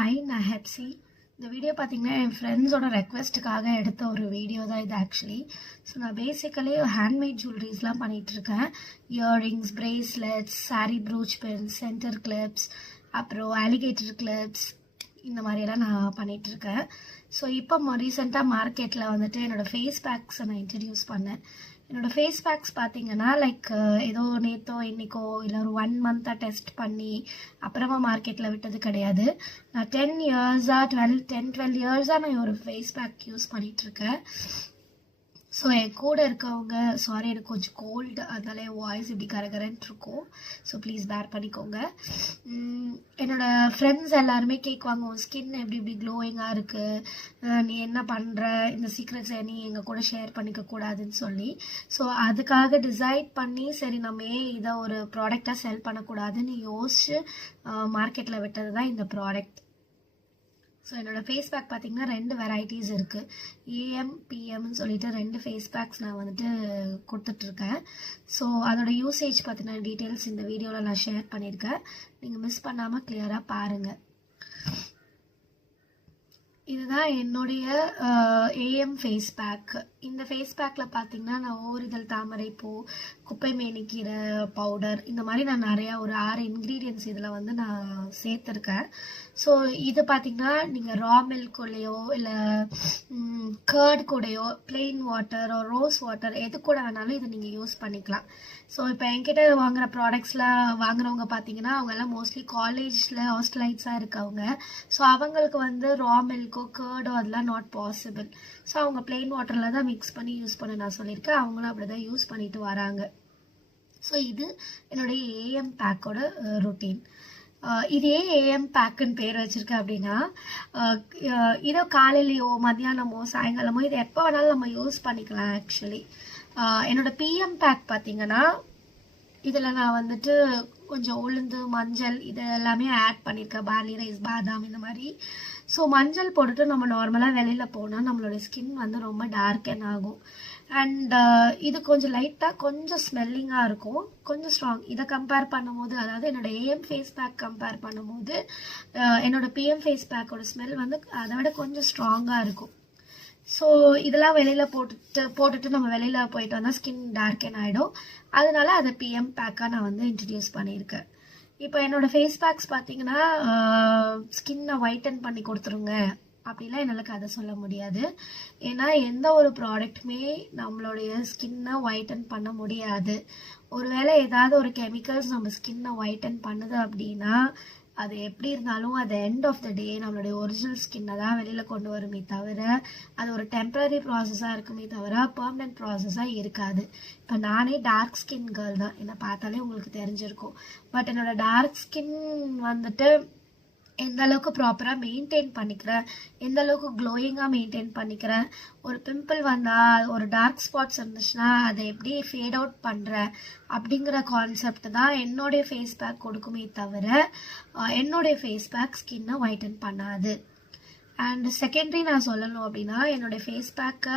Hi, நான் ஹெப்சி. இந்த video பார்த்தீங்கன்னா என் ஃப்ரெண்ட்ஸோட ரெக்வெஸ்ட்டுக்காக எடுத்த ஒரு வீடியோ தான் இது ஆக்சுவலி. ஸோ நான் பேசிக்கலி ஹேண்ட்மேட் ஜுவல்லரிஸ்லாம் பண்ணிகிட்ருக்கேன். Earrings, bracelets, sari brooch pins, centre clips, அப்புறம் அலிகேட்டர் கிளிப்ஸ், இந்த மாதிரியெல்லாம் நான் பண்ணிகிட்ருக்கேன். ஸோ இப்போ ரீசெண்டாக மார்க்கெட்டில் வந்துட்டு என்னோடய ஃபேஸ் பேக்ஸை நான் இன்ட்ரடியூஸ் பண்ணேன். என்னோடய ஃபேஸ் பேக்ஸ் பார்த்தீங்கன்னா ஏதோ நேற்றோ இன்றைக்கோ இல்லை ஒரு 1 மந்த்தாக டெஸ்ட் பண்ணி அப்புறமா மார்க்கெட்டில் விட்டது கிடையாது. நான் 10 இயர்ஸாக நான் ஒரு ஃபேஸ் பேக் யூஸ் பண்ணிகிட்ருக்கேன். ஸோ என் கூட இருக்கவங்க, சாரி எனக்கு கொஞ்சம் கோல்டு, அதனால என் வாய்ஸ் இப்படி கரகரன்ட்டு இருக்கும். ஸோ ப்ளீஸ் பேர் பண்ணிக்கோங்க. என்னோடய ஃப்ரெண்ட்ஸ் எல்லாருமே கேட்குவாங்க, உன் ஸ்கின் இப்படி க்ளோயிங்காக இருக்குது, நீ என்ன பண்ணுற, இந்த சீக்ரெட்ஸை நீ எங்கள் கூட ஷேர் பண்ணிக்க கூடாதுன்னு சொல்லி. ஸோ அதுக்காக டிசைட் பண்ணி சரி நம்ம இதை ஒரு ப்ராடக்டாக செல் பண்ணக்கூடாதுன்னு யோசிச்சு மார்க்கெட்டில் விட்டது தான் இந்த ப்ராடக்ட். ஸோ என்னோடய ஃபேஸ் பேக் பார்த்திங்கன்னா 2 வெரைட்டிஸ் இருக்குது. ஏஎம், பிஎம்னு சொல்லிட்டு 2 ஃபேஸ் பேக்ஸ் நான் வந்துட்டு கொடுத்துட்ருக்கேன். ஸோ அதோட யூசேஜ் பற்றின டீட்டெயில்ஸ் இந்த வீடியோவில் நான் ஷேர் பண்ணியிருக்கேன். நீங்கள் மிஸ் பண்ணாமல் கிளியராக பாருங்கள். இதுதான் என்னுடைய ஏஎம் ஃபேஸ் பேக். இந்த ஃபேஸ் பேக்கில் பார்த்தீங்கன்னா நான் ஓரிதழ் தாமரைப்பூ, குப்பை மேனிக்கீரை பவுடர், இந்த மாதிரி நான் நிறையா ஒரு 6 இன்க்ரீடியன்ட்ஸ் இதில் வந்து நான் சேர்த்துருக்கேன். ஸோ இது பார்த்திங்கன்னா நீங்கள் ரா மில்க்குள்ளேயோ இல்லை கர்ட் கூடயோ, பிளெயின் வாட்டர், ரோஸ் வாட்டர், எது கூட வேணாலும் இதை நீங்கள் யூஸ் பண்ணிக்கலாம். ஸோ இப்போ என்கிட்ட வாங்குகிற ப்ராடக்ட்ஸில் வாங்குறவங்க பார்த்தீங்கன்னா அவங்கெல்லாம் மோஸ்ட்லி காலேஜில் ஹாஸ்டலைட்ஸாக இருக்கவங்க. ஸோ அவங்களுக்கு வந்து ரா மில்க்கோ கர்டோ அதெல்லாம் நாட் பாசிபிள். ஸோ அவங்க பிளெயின் வாட்டரில் தான் மிக்ஸ் பண்ணி யூஸ் பண்ண நான் சொல்லியிருக்கேன். அவங்களும் அப்படி தான் யூஸ் பண்ணிட்டு வராங்க. ஸோ இது என்னுடைய ஏஎம் பேக்கோட ரொட்டீன். இதே ஏஎம் பேக்குன்னு பேர் வச்சுருக்கேன் அப்படின்னா இதோ காலையிலையோ மத்தியானமோ சாயங்காலமோ இது எப்போ வேணாலும் நம்ம யூஸ் பண்ணிக்கலாம் ஆக்சுவலி. என்னோடய பிஎம் பேக் பார்த்திங்கன்னா இதில் நான் வந்துட்டு கொஞ்சம் உளுந்து, மஞ்சள் இது எல்லாமே ஆட் பண்ணியிருக்கேன், பார்லி ரைஸ், பாதாம் இந்த மாதிரி. ஸோ மஞ்சள் போட்டுட்டு நம்ம நார்மலாக வெளியில் போனால் நம்மளோட ஸ்கின் வந்து ரொம்ப டார்க்கன் ஆகும். அண்ட் இது கொஞ்சம் லைட்டாக கொஞ்சம் ஸ்மெல்லிங்காக இருக்கும், கொஞ்சம் ஸ்ட்ராங். இதை கம்பேர் பண்ணும்போது, அதாவது என்னோடய ஏஎம் ஃபேஸ் பேக் கம்பேர் பண்ணும்போது என்னோடய பிஎம் ஃபேஸ் பேக்கோட ஸ்மெல் வந்து அதை விட கொஞ்சம் ஸ்ட்ராங்காக இருக்கும். ஸோ இதெல்லாம் வெளியில் போட்டுட்டு நம்ம வெளியில் போயிட்டு வந்தால் ஸ்கின் டார்க்கன் ஆகிடும். அதனால அதை பிஎம் பேக்காக நான் வந்து இன்ட்ரடியூஸ் பண்ணியிருக்கேன். இப்போ என்னோடய ஃபேஸ் பேக்ஸ் பார்த்தீங்கன்னா ஸ்கின்னை ஒயிட்டன் பண்ணி கொடுத்துருங்க அப்படிலாம் என்னால் கதை சொல்ல முடியாது. ஏன்னா எந்த ஒரு ப்ராடக்ட்டுமே நம்மளுடைய ஸ்கின்னை ஒயிட்டன் பண்ண முடியாது. ஒருவேளை ஏதாவது ஒரு கெமிக்கல்ஸ் நம்ம ஸ்கின்னை ஒயிட்டன் பண்ணுது அப்படின்னா அது எப்படி இருந்தாலும் அது எண்ட் ஆஃப் த டே நம்மளுடைய ஒரிஜினல் ஸ்கின்னை தான் வெளியில் கொண்டு வருமே தவிர அது ஒரு டெம்பரரி ப்ராசஸாக இருக்குமே தவிர பெர்மனன்ட் ப்ராசஸாக இருக்காது. இப்போ நானே டார்க் ஸ்கின் கேர்ள் தான், என்னை பார்த்தாலே உங்களுக்கு தெரிஞ்சிருக்கும். பட் என்னோட டார்க் ஸ்கின் வந்துட்டு எந்த அளவுக்கு ப்ராப்பராக மெயின்டைன் பண்ணிக்கிறேன், எந்த அளவுக்கு க்ளோயிங்காக மெயின்டைன் பண்ணிக்கிறேன், ஒரு பிம்பிள் வந்தால், ஒரு டார்க் ஸ்பாட்ஸ் இருந்துச்சுன்னா அதை எப்படி ஃபேட் அவுட் பண்ணுறேன் அப்படிங்கிற கான்செப்ட் தான் என்னுடைய ஃபேஸ் பேக் கொடுக்குமே தவிர என்னுடைய ஃபேஸ் பேக் ஸ்கின்னை ஒயிட்டன் பண்ணாது. அண்ட் செகண்டரி நான் சொல்லணும் அப்படின்னா என்னோடய ஃபேஸ் பேக்கை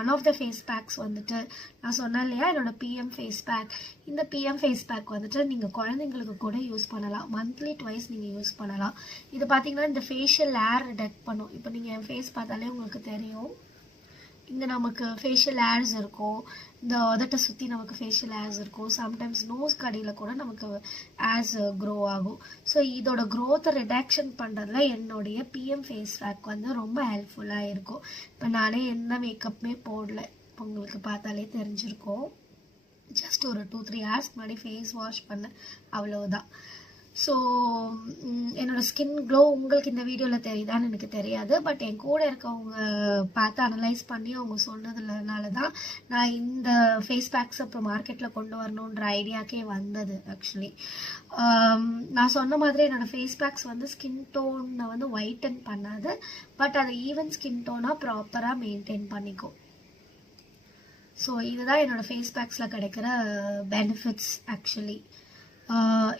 one of the face packs வந்துட்டு நான் சொன்னேன் இல்லையா, என்னோடய பிஎம் ஃபேஸ் பேக். இந்த பிஎம் ஃபேஸ் பேக் வந்துட்டு நீங்கள் குழந்தைங்களுக்கு கூட யூஸ் பண்ணலாம், மந்த்லி ட்வைஸ் நீங்கள் யூஸ் பண்ணலாம். இது பார்த்தீங்கன்னா இந்த ஃபேஷியல் ஏர் ரிடக்ட் பண்ணும். இப்போ நீங்கள் என் ஃபேஸ் பார்த்தாலே உங்களுக்கு தெரியும், இங்கே நமக்கு ஃபேஷியல் ஏர்ஸ் இருக்கும், இந்த உதட்டை சுற்றி நமக்கு ஃபேஷியல் ஏர்ஸ் இருக்கும், சம்டைம்ஸ் நோஸ் கடியில் கூட நமக்கு ஏர்ஸ் க்ரோ ஆகும். ஸோ இதோட க்ரோத்தை ரிடக்ஷன் பண்ணுறதுல என்னுடைய பிஎம் ஃபேஸ் பேக் வந்து ரொம்ப ஹெல்ப்ஃபுல்லாக இருக்கும். இப்போ நானே எந்த மேக்கப்புமே போடல, இப்போ உங்களுக்கு பார்த்தாலே தெரிஞ்சிருக்கும். ஜஸ்ட் ஒரு 2-3 ஹவர்ஸ்க்கு முன்னாடி ஃபேஸ் வாஷ் பண்ணேன், அவ்வளோதான். ஸோ என்னோடய ஸ்கின் க்ளோ உங்களுக்கு இந்த வீடியோவில் தெரியுதான்னு எனக்கு தெரியாது. பட் என் கூட இருக்கவங்க பார்த்து அனலைஸ் பண்ணி அவங்க சொன்னதுனால தான் நான் இந்த ஃபேஸ் பேக்ஸ் அப்புறம் மார்க்கெட்டில் கொண்டு வரணுன்ற ஐடியாக்கே வந்தது ஆக்சுவலி. நான் சொன்ன மாதிரி என்னோடய ஃபேஸ் பேக்ஸ் வந்து ஸ்கின் டோனை வந்து ஒயிட்டன் பண்ணாது, பட் அதை ஈவன் ஸ்கின் டோனாக ப்ராப்பராக மெயின்டைன் பண்ணிக்கும். ஸோ இதுதான் என்னோடய ஃபேஸ் பேக்ஸில் கிடைக்கிற பெனிஃபிட்ஸ் ஆக்சுவலி.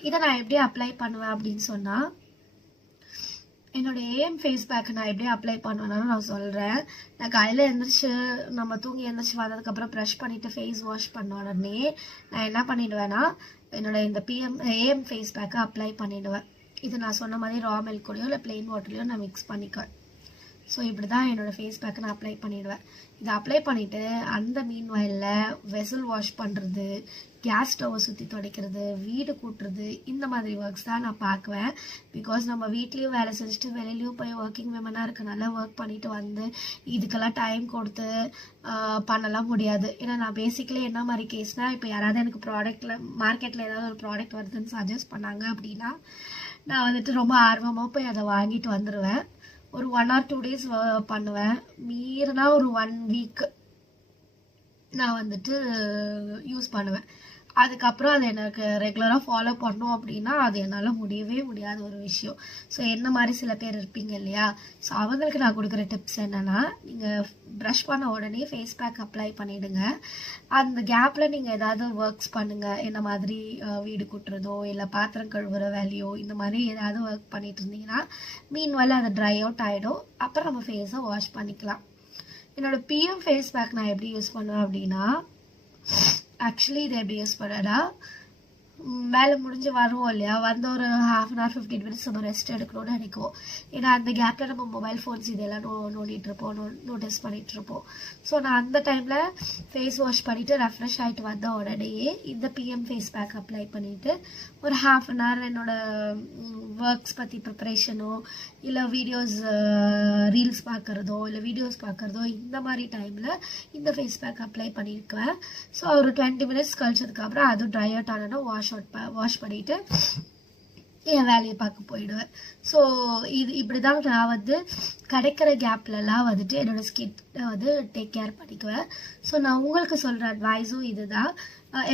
இதை நான் எப்படி அப்ளை பண்ணுவேன் அப்படின்னு சொன்னால், என்னோடய ஏஎம் ஃபேஸ் பேக்கு நான் எப்படி அப்ளை பண்ணுவேன்னு நான் சொல்கிறேன். நான் காலையில் எழுந்திரிச்சு நம்ம தூங்கி எழுந்திரிச்சு வந்ததுக்கப்புறம் ப்ரஷ் பண்ணிவிட்டு ஃபேஸ் வாஷ் பண்ண உடனே நான் என்ன பண்ணிவிடுவேன்னா என்னோடய இந்த ஏஎம் ஃபேஸ் பேக்கை அப்ளை பண்ணிவிடுவேன். இது நான் சொன்ன மாதிரி ரா மில்க் கூடயோ இல்லை பிளெயின் வாட்டர்லையோ நான் மிக்ஸ் பண்ணிக்குவேன். ஸோ இப்படி தான் என்னோடய ஃபேஸ் பேக்கை நான் அப்ளை பண்ணிவிடுவேன். இதை அப்ளை பண்ணிவிட்டு அந்த மீன்வாயிலில் வெசல் வாஷ் பண்ணுறது, கேஸ் ஸ்டவ்வை சுற்றி துடைக்கிறது, வீடு கூட்டுறது, இந்த மாதிரி ஒர்க்ஸ் தான் நான் பார்க்குவேன். பிகாஸ் நம்ம வீட்லேயும் வேலை செஞ்சுட்டு வெளியிலையும் போய் ஒர்க்கிங் விமனாக இருக்கனால ஒர்க் பண்ணிவிட்டு வந்து இதுக்கெல்லாம் டைம் கொடுத்து பண்ணலாம் முடியாது. ஏன்னா நான் பேசிக்கலி என்ன மாதிரி கேஸ்னால், இப்போ யாராவது எனக்கு மார்க்கெட்டில் ஏதாவது ஒரு ப்ராடக்ட் வருதுன்னு சஜஸ்ட் பண்ணாங்க அப்படின்னா நான் வந்துட்டு ரொம்ப ஆர்வமாக போய் அதை வாங்கிட்டு வந்துடுவேன். ஒரு 1 or 2 days பண்ணுவேன். மீறினா ஒரு 1 week நான் வந்துட்டு யூஸ் பண்ணுவேன். அதுக்கப்புறம் அது எனக்கு ரெகுலராக ஃபாலோ பண்ணோம் அப்படின்னா அது என்னால் முடியவே முடியாத ஒரு விஷயம். ஸோ என்ன மாதிரி சில பேர் இருப்பீங்க இல்லையா, ஸோ அவங்களுக்கு நான் கொடுக்குற டிப்ஸ் என்னென்னா, நீங்கள் ப்ரஷ் பண்ண உடனே ஃபேஸ் பேக் அப்ளை பண்ணிவிடுங்க. அந்த கேப்பில் நீங்கள் ஏதாவது ஒர்க்ஸ் பண்ணுங்கள். என்ன மாதிரி வீடு கூட்டுறதோ இல்லை பாத்திரம் கழுவுற வேலையோ இந்த மாதிரி ஏதாவது ஒர்க் பண்ணிட்டு இருந்தீங்கன்னா மீன்வாயில் அது ட்ரை அவுட் ஆகிடும். அப்புறம் நம்ம ஃபேஸை வாஷ் பண்ணிக்கலாம். என்னோடய பிஎம் ஃபேஸ் பேக் நான் எப்படி யூஸ் பண்ணுவேன் அப்படின்னா, ஆக்சுவலி இதை எப்படி யூஸ் பண்ணடா, வேலை முடிஞ்சு வருவோம் இல்லையா, வந்து ஒரு 1/2 hour 15 minutes நம்ம ரெஸ்ட் எடுக்கணும்னு நினைக்குவோம். ஏன்னா அந்த கேப்பில் நம்ம மொபைல் ஃபோன்ஸ் இதெல்லாம் நோண்டிகிட்ருப்போம், நோட்டீஸ் பண்ணிகிட்ருப்போம். ஸோ நான் அந்த டைமில் ஃபேஸ் வாஷ் பண்ணிவிட்டு ரெஃப்ரெஷ் ஆகிட்டு வந்த உடனேயே இந்த பிஎம் ஃபேஸ் பேக் அப்ளை பண்ணிவிட்டு ஒரு 1/2 hour என்னோடய ஒர்க்ஸ் பற்றி ப்ரிப்பரேஷனோ இல்லை வீடியோஸ் ரீல்ஸ் பார்க்குறதோ இல்லை வீடியோஸ் பார்க்குறதோ இந்த மாதிரி டைமில் இந்த ஃபேஸ் பேக் அப்ளை பண்ணியிருக்குவேன். ஸோ ஒரு 20 minutes கழிச்சதுக்கப்புறம் அதுவும் ட்ரை அவுட் ஆனோன்னா வாஷ் பண்ணிவிட்டு என் வேலையை பார்க்க போயிடுவேன். ஸோ இப்படி தான் நான் வந்து கிடைக்கிற கேப்லலாம் வந்துட்டு என்னோடய ஸ்கின்னை வந்து டேக் கேர் பண்ணிக்குவேன். ஸோ நான் உங்களுக்கு சொல்கிற அட்வைஸும் இது தான்.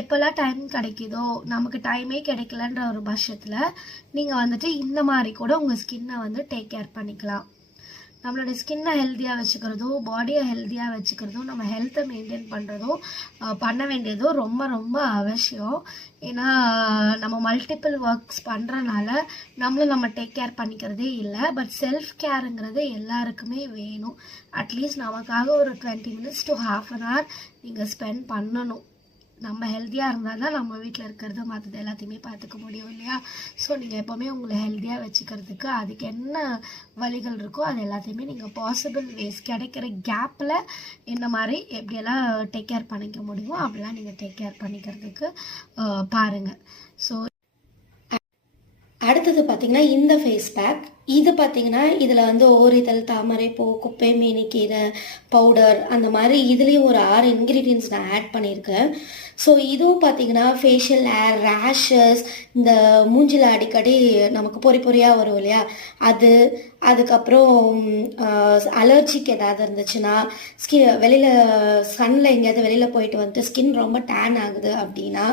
எப்போல்லாம் டைம் கிடைக்குதோ, நமக்கு டைமே கிடைக்கலன்ற ஒரு பட்சத்தில் நீங்கள் வந்துட்டு இந்த மாதிரி கூட உங்கள் ஸ்கின்னை வந்து டேக் கேர் பண்ணிக்கலாம். நம்மளோட ஸ்கின்னை ஹெல்த்தியாக வச்சுக்கிறதும் பாடியை ஹெல்த்தியாக வச்சுக்கிறதும் நம்ம ஹெல்த்தை மெயின்டைன் பண்ணுறதும் பண்ண வேண்டியதும் ரொம்ப ரொம்ப அவசியம். ஏன்னா நம்ம மல்டிபிள் ஒர்க்ஸ் பண்ணுறனால நம்ம டேக் கேர் பண்ணிக்கிறதே இல்லை. பட் செல்ஃப் கேருங்கிறது எல்லாருக்குமே வேணும். அட்லீஸ்ட் நமக்காக ஒரு 20 minutes to 1/2 hour நீங்கள் ஸ்பெண்ட் பண்ணணும். நம்ம ஹெல்த்தியாக இருந்தால் தான் நம்ம வீட்டில் இருக்கிறது மற்றது எல்லாத்தையுமே பார்த்துக்க முடியும் இல்லையா. ஸோ நீங்கள் எப்போவுமே உங்களை ஹெல்த்தியாக வச்சுக்கிறதுக்கு அதுக்கு என்ன வழிகள் இருக்கோ அது எல்லாத்தையுமே நீங்கள் பாசிபிள் வேஸ் கிடைக்கிற கேப்பில் என்ன மாதிரி எப்படியெல்லாம் டேக் கேர் பண்ணிக்க முடியுமோ அப்படிலாம் நீங்கள் டேக் கேர் பண்ணிக்கிறதுக்கு பாருங்கள். ஸோ அடுத்தது பார்த்திங்கன்னா இந்த ஃபேஸ் பேக். இது பார்த்திங்கன்னா இதில் வந்து ஓரிதழ், தாமரைப்பூ, குப்பை மேனிக்கீரை பவுடர் அந்த மாதிரி இதுலேயும் ஒரு 6 இன்க்ரீடியன்ட்ஸ் நான் ஆட் பண்ணியிருக்கேன். ஸோ இதுவும் பார்த்திங்கன்னா ஃபேஷியல் ஏர், ரேஷஸ், இந்த மூஞ்சில் அடிக்கடி நமக்கு பொறியாக வரும் இல்லையா அதுக்கப்புறம் அலர்ஜிக்கு ஏதாவது இருந்துச்சுன்னா, வெளியில் சன்னில் எங்கேயாவது வெளியில் போயிட்டு வந்துட்டு ஸ்கின் ரொம்ப டேன் ஆகுது அப்படின்னா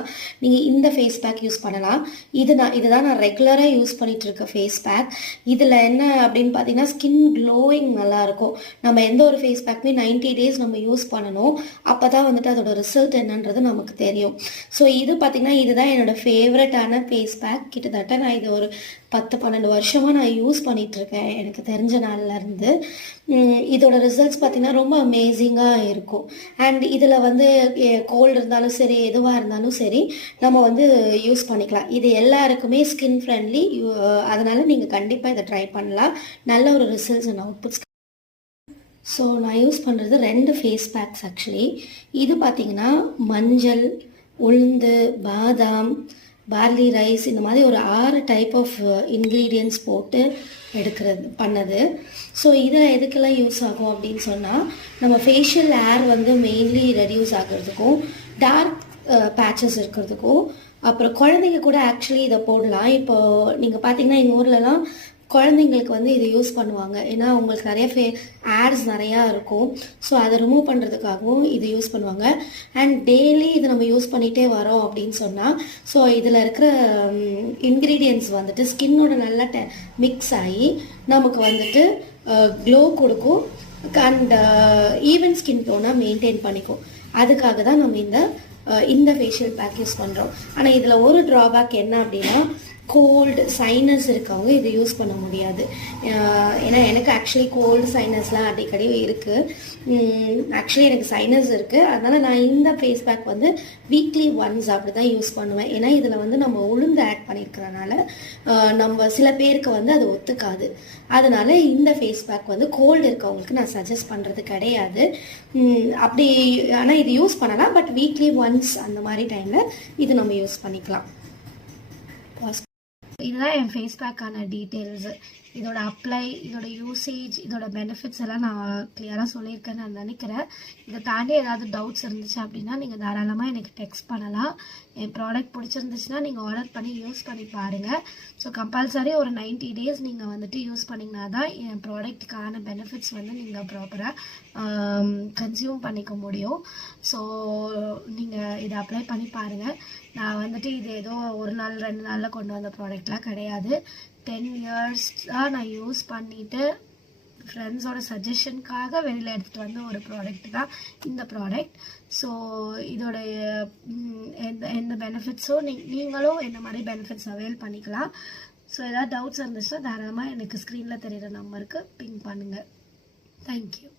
நீங்கள் இந்த ஃபேஸ் பேக் யூஸ் பண்ணலாம். இதுதான் நான் ரெகுலராக யூஸ் பண்ணிகிட்டு இருக்க ஃபேஸ் பேக். இதில் என்ன அப்படின்னு பார்த்தீங்கன்னா ஸ்கின் க்ளோயிங் நல்லாயிருக்கும். நம்ம எந்த ஒரு ஃபேஸ் பேக்குமே 90 days நம்ம யூஸ் பண்ணணும். அப்போ தான் வந்துட்டு அதோட ரிசல்ட் என்னன்றது நமக்கு தெரியும். ஸோ இது பார்த்திங்கன்னா இதுதான் என்னோடய ஃபேவரட்டான ஃபேஸ் பேக். கிட்டத்தட்ட நான் இது ஒரு 10-12 வருஷமாக நான் யூஸ் பண்ணிகிட்ருக்கேன் எனக்கு தெரிஞ்ச நாள்லேருந்து. இதோட ரிசல்ட்ஸ் பார்த்திங்கன்னா ரொம்ப அமேசிங்காக இருக்கும். அண்ட் இதில் வந்து கோல்டு இருந்தாலும் சரி, எதுவாக இருந்தாலும் சரி நம்ம வந்து யூஸ் பண்ணிக்கலாம். இது எல்லாருக்குமே ஸ்கின் ஃப்ரெண்ட்லி. அதனால் நீங்கள் கண்டிப்பாக இதை ட்ரை பண்ணலாம். நல்ல ஒரு ரிசல்ட்ஸ் அண்ட் அவுட்புட்ஸ். ஸோ நான் யூஸ் பண்ணுறது 2 ஃபேஸ் பேக்ஸ் ஆக்சுவலி. இது பார்த்திங்கன்னா மஞ்சள், உளுந்து, பாதாம், பார்லி ரைஸ் இந்த மாதிரி ஒரு 6 டைப் ஆஃப் இன்க்ரீடியன்ட்ஸ் போட்டு பண்ணது. ஸோ இதில் எதுக்கெல்லாம் யூஸ் ஆகும் அப்படின்னு சொன்னால், நம்ம ஃபேஷியல் ஏர் வந்து மெயின்லி ரெடியூஸ் ஆகிறதுக்கும், டார்க் பேச்சஸ் இருக்கிறதுக்கும், அப்புறம் குழந்தைங்க கூட ஆக்சுவலி இதை போடலாம். இப்போது நீங்கள் பார்த்தீங்கன்னா எங்கள் ஊர்லலாம் குழந்தைங்களுக்கு வந்து இதை யூஸ் பண்ணுவாங்க. ஏன்னா அவங்களுக்கு நிறைய ஏர்ஸ் நிறையா இருக்கும். ஸோ அதை ரிமூவ் பண்ணுறதுக்காகவும் இது யூஸ் பண்ணுவாங்க. அண்ட் டெய்லி இது நம்ம யூஸ் பண்ணிகிட்டே வரோம் அப்படின்னு சொன்னால், ஸோ இதில் இருக்கிற இன்க்ரீடியன்ட்ஸ் வந்துட்டு ஸ்கின்னோட நல்லா மிக்ஸ் ஆகி நமக்கு வந்துட்டு க்ளோ கொடுக்கும். அண்ட் ஈவன் ஸ்கின் டோனாக மெயின்டைன் பண்ணிக்கும். அதுக்காக தான் நம்ம இந்த ஃபேஷியல் பேக் யூஸ் பண்ணுறோம். ஆனால் இதில் ஒரு ட்ராபேக் என்ன அப்படின்னா, கோல்டு சைனஸ் இருக்கவங்க இதை யூஸ் பண்ண முடியாது. ஏன்னா எனக்கு ஆக்சுவலி கோல்டு சைனஸ்லாம் அடிக்கடி இருக்குது. ஆக்சுவலி எனக்கு சைனஸ் இருக்குது. அதனால் நான் இந்த ஃபேஸ் பேக் வந்து வீக்லி ஒன்ஸ் அப்படி தான் யூஸ் பண்ணுவேன். ஏன்னா இதில் வந்து நம்ம உளுந்து ஆட் பண்ணியிருக்கிறனால நம்ம சில பேருக்கு வந்து அது ஒத்துக்காது. அதனால இந்த ஃபேஸ் பேக் வந்து கோல்டு இருக்கவங்களுக்கு நான் சஜஸ்ட் பண்ணுறது கிடையாது. அப்படி ஆனால் இது யூஸ் பண்ணலாம், பட் வீக்லி ஒன்ஸ் அந்த மாதிரி டைமில் இது நம்ம யூஸ் பண்ணிக்கலாம். இதுதான் என் ஃபேஸ் பேக்கான டீட்டெயில்ஸு. இதோட அப்ளை, இதோட யூசேஜ், இதோட பெனிஃபிட்ஸ் எல்லாம் நான் கிளியராக சொல்லியிருக்கேன்னு நான் நினைக்கிறேன். இதை தாண்டி ஏதாவது டவுட்ஸ் இருந்துச்சு அப்படின்னா நீங்கள் தாராளமாக எனக்கு டெக்ஸ்ட் பண்ணலாம். என் ப்ராடக்ட் பிடிச்சிருந்துச்சுன்னா நீங்கள் ஆர்டர் பண்ணி யூஸ் பண்ணி பாருங்கள். ஸோ கம்பல்சரி ஒரு 90 days நீங்கள் வந்துட்டு யூஸ் பண்ணிங்கன்னா தான் என் ப்ராடக்ட்டுக்கான பெனிஃபிட்ஸ் வந்து நீங்கள் ப்ராப்பராக கன்சியூம் பண்ணிக்க முடியும். ஸோ நீங்கள் இதை அப்ளை பண்ணி பாருங்கள். நான் வந்துட்டு இது ஏதோ ஒரு நாள் 2 நாளில் கொண்டு வந்த ப்ராடக்ட்லாம் கிடையாது. 10 years தான் நான் யூஸ் பண்ணிவிட்டு ஃப்ரெண்ட்ஸோட சஜஷனுக்காக வெளியில் எடுத்துகிட்டு வந்த ஒரு ப்ராடக்ட் தான் இந்த ப்ராடக்ட். ஸோ இதோட எந்த பெனிஃபிட்ஸும் நீங்களும் என்ன மாதிரி பெனிஃபிட்ஸ் அவைல் பண்ணிக்கலாம். ஸோ ஏதாவது டவுட்ஸ் இருந்துச்சுன்னா தாராளமாக எனக்கு ஸ்க்ரீனில் தெரிகிற நம்பருக்கு பிங் பண்ணுங்கள். தேங்க்யூ.